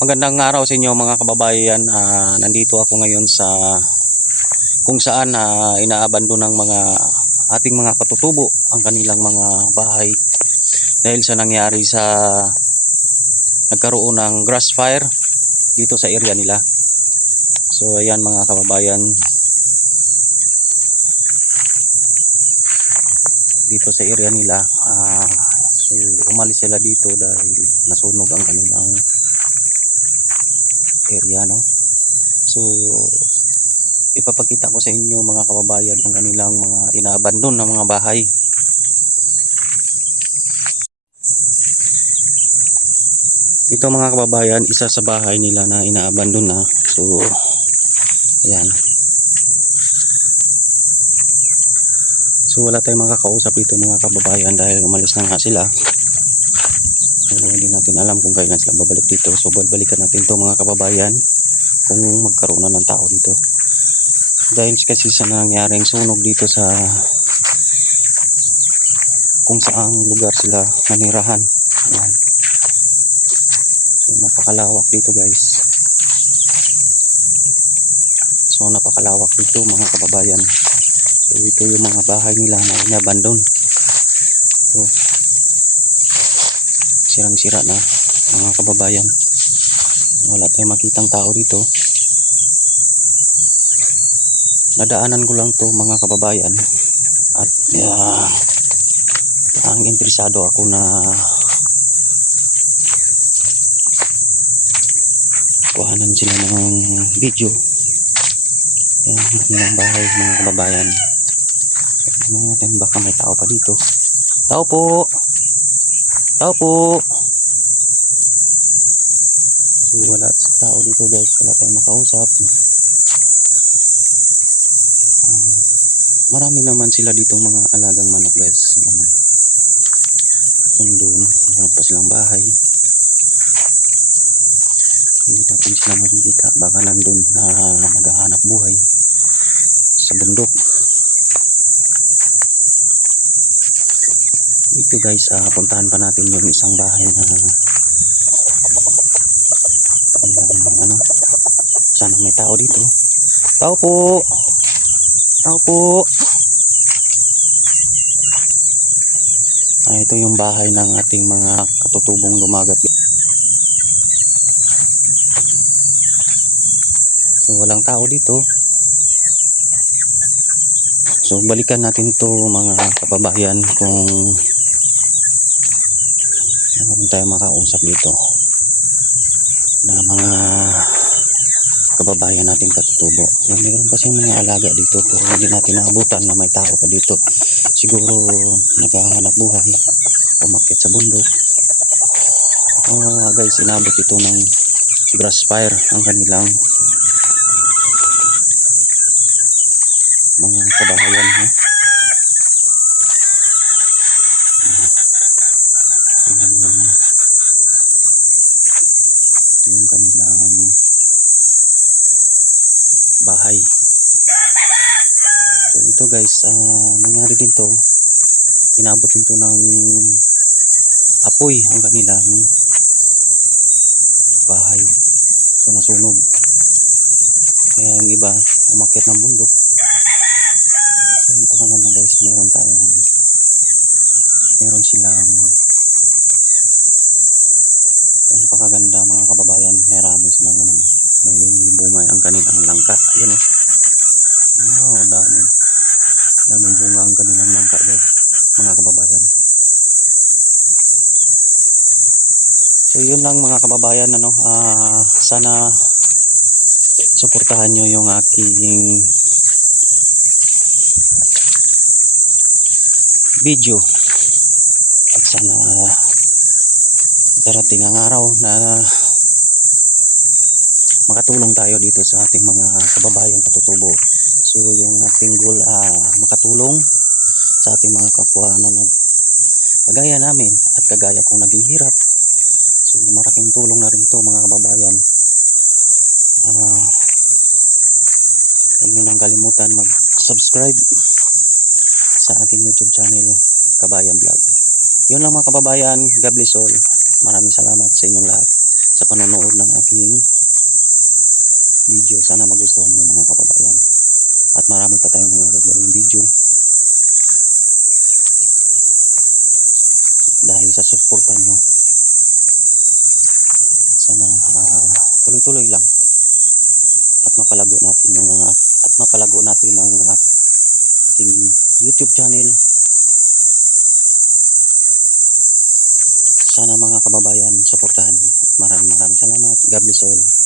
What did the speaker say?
Magandang araw sa inyo mga kababayan. Nandito ako ngayon sa kung saan inaabandon ng mga ating mga katutubo ang kanilang mga bahay dahil sa nangyari sa nagkaroon ng grass fire dito sa area nila. So ayan mga kababayan, dito sa area nila, so umalis sila dito dahil nasunog ang kanilang area, no? So ipapakita ko sa inyo mga kababayan ang kanilang mga inaabandon na mga bahay. Ito mga kababayan, isa sa bahay nila na inaabandon na. So ayan. So wala tayong makakausap dito mga kababayan dahil umalis na nga sila. So hindi natin alam kung kailan sila babalik dito. So balikan natin to mga kababayan kung magkaroon na ng tao dito. Dahil kasi sa nangyaring sunog dito sa kung saang lugar sila nanirahan. Ayan. So napakalawak dito guys. So napakalawak dito mga kababayan. So ito yung mga bahay nila na inabandon. Ito. Sirang-sira na mga kababayan. Wala tayong makitang tao dito. Nadaanan ko lang to mga kababayan at ang interesado ako na kuhanan sila ng video. Yan nilang bahay mga kababayan. So, natin baka may tao pa dito. Tao po. Tao po. So wala tao dito guys, wala tayong makausap. Marami naman sila dito mga alagang manok guys. Yan. At doon, meron pa silang bahay. Hindi natin sila makikita. Baka nandun na naghahanap buhay sa bundok. Ito guys, puntahan pa natin yung isang bahay na sana may tao dito. Tao po. Tao po. Ito yung bahay ng ating mga katutubong lumagat. So walang tao dito. So balikan natin to mga kababayan kung meron tayong makausap dito na mga kababayan natin katutubo. So meron pa siyang mga alaga dito pero hindi natin naabutan na may tao pa dito. Siguro naghahanap buhay, umakyat sa bundok. Guys, inabot ito ng grass fire ang kanilang mga kabahayan. Ito yung kanilang bahay. So ito guys, nangyari din to, inabot din to ng apoy ang kanilang bahay. So nasunog. Kaya yung iba umakyat ng bundok. So napakaganda guys, meron silang napakaganda mga kababayan. Marami silang may bunga ang kanilang langka. Ayan daming bunga ang kanilang langka guys mga kababayan. So yun lang mga kababayan, sana suportahan nyo yung aking video at sana darating ang araw na makatulong tayo dito sa ating mga kababayang katutubo. So yung ating goal, makatulong sa ating mga kapwa na kagaya namin at kagaya kong naghihirap. So malaking tulong na rin to mga kababayan. Huwag nyo nang kalimutan mag-subscribe sa aking YouTube channel, Kabayan Vlog. Yun lang mga kababayan, God bless all. Maraming salamat sa inyong lahat. sa panonood ng aking video. Sana magustuhan niyo mga kababayan. At marami pa tayong mga gagawing video dahil sa suporta nyo. Sana tuloy-tuloy lang at mapalago natin ang ating YouTube channel. Sana mga kababayan, suportahan nyo. Maraming salamat. God bless all.